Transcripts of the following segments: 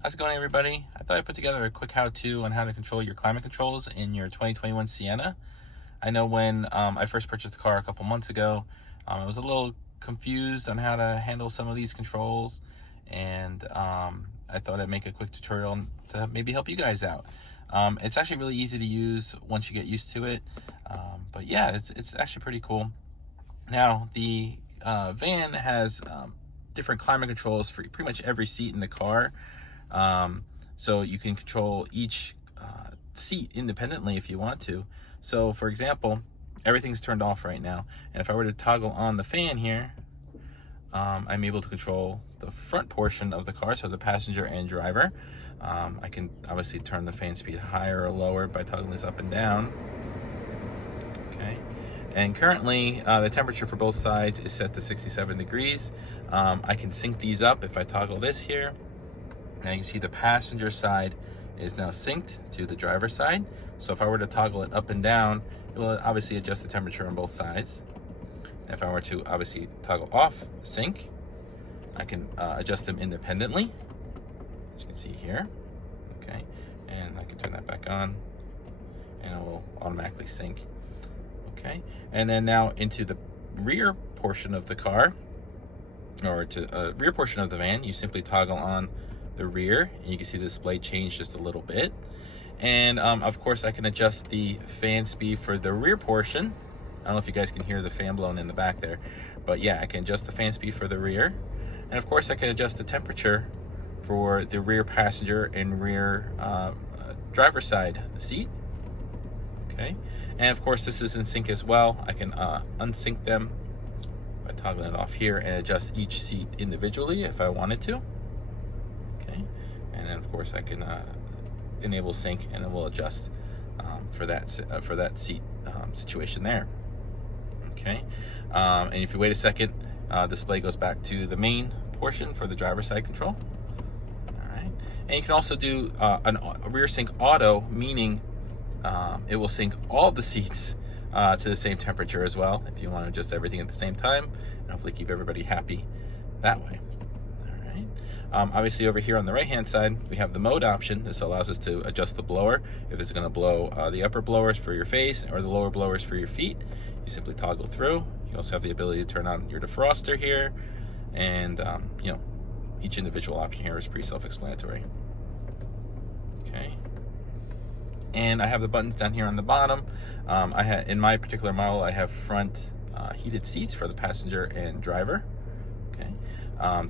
How's it going, everybody? I thought I'd put together a quick how-to on how to control your climate controls in your 2021 Sienna. I know when I first purchased the car a couple months ago, I was a little confused on how to handle some of these controls, and I thought I'd make a quick tutorial to maybe help you guys out. It's actually really easy to use once you get used to it, but yeah, it's actually pretty cool. Now, the van has different climate controls for pretty much every seat in the car. So you can control each seat independently if you want to. So for example, everything's turned off right now, and if I were to toggle on the fan here, I'm able to control the front portion of the car, so the passenger and driver. I can obviously turn the fan speed higher or lower by toggling this up and down. Okay, and currently the temperature for both sides is set to 67 degrees. I can sync these up if I toggle this here. Now you can see the passenger side is now synced to the driver's side. So if I were to toggle it up and down, it will obviously adjust the temperature on both sides. And if I were to obviously toggle off sync, I can adjust them independently, as you can see here. Okay, and I can turn that back on and it will automatically sync. Okay, and then now into the rear portion of the car, or to rear portion of the van, you simply toggle on the rear, and you can see the display change just a little bit. And of course I can adjust the fan speed for the rear portion. I don't know if you guys can hear the fan blowing in the back there, but yeah, I can adjust the fan speed for the rear. And of course I can adjust the temperature for the rear passenger and rear driver's side seat. Okay, and of course this is in sync as well. I can unsync them by toggling it off here and adjust each seat individually if I wanted to. And then of course I can enable sync, and it will adjust for that seat situation there. Okay, and if you wait a second, display goes back to the main portion for the driver's side control. All right, and you can also do a rear sync auto, meaning it will sync all the seats to the same temperature as well, if you want to adjust everything at the same time, and hopefully keep everybody happy that way. Obviously over here on the right hand side we have the mode option. This allows us to adjust the blower, if it's going to blow the upper blowers for your face or the lower blowers for your feet. You simply toggle through. You also have the ability to turn on your defroster here, and you know, each individual option here is pretty self-explanatory. Okay, and I have the buttons down here on the bottom. In my particular model I have front heated seats for the passenger and driver. Okay.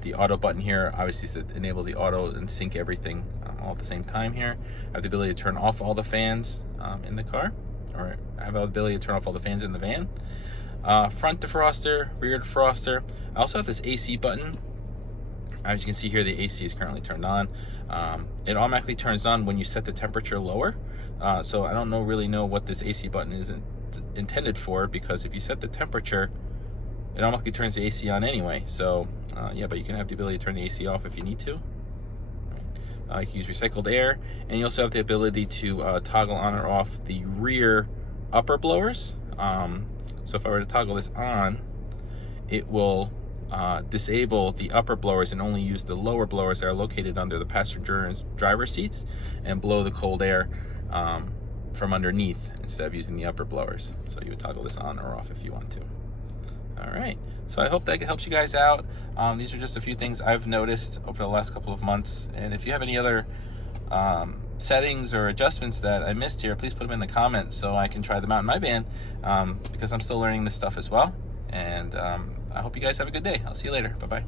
The auto button here obviously is to enable the auto and sync everything all at the same time here. I have the ability to turn off all the fans in the car, or I have the ability to turn off all the fans in the van. Front defroster, rear defroster. I also have this AC button. As you can see here, the AC is currently turned on. It automatically turns on when you set the temperature lower. So I don't really know what this AC button is intended for, because if you set the temperature, it automatically turns the AC on anyway. So yeah, but you can have the ability to turn the AC off if you need to. Right. You can use recycled air, and you also have the ability to toggle on or off the rear upper blowers. So if I were to toggle this on, it will disable the upper blowers and only use the lower blowers that are located under the passenger and driver seats, and blow the cold air from underneath instead of using the upper blowers. So you would toggle this on or off if you want to. All right, so I hope that helps you guys out. These are just a few things I've noticed over the last couple of months, and if you have any other settings or adjustments that I missed here, please put them in the comments so I can try them out in my van, because I'm still learning this stuff as well. And I hope you guys have a good day. I'll see you later. Bye-bye.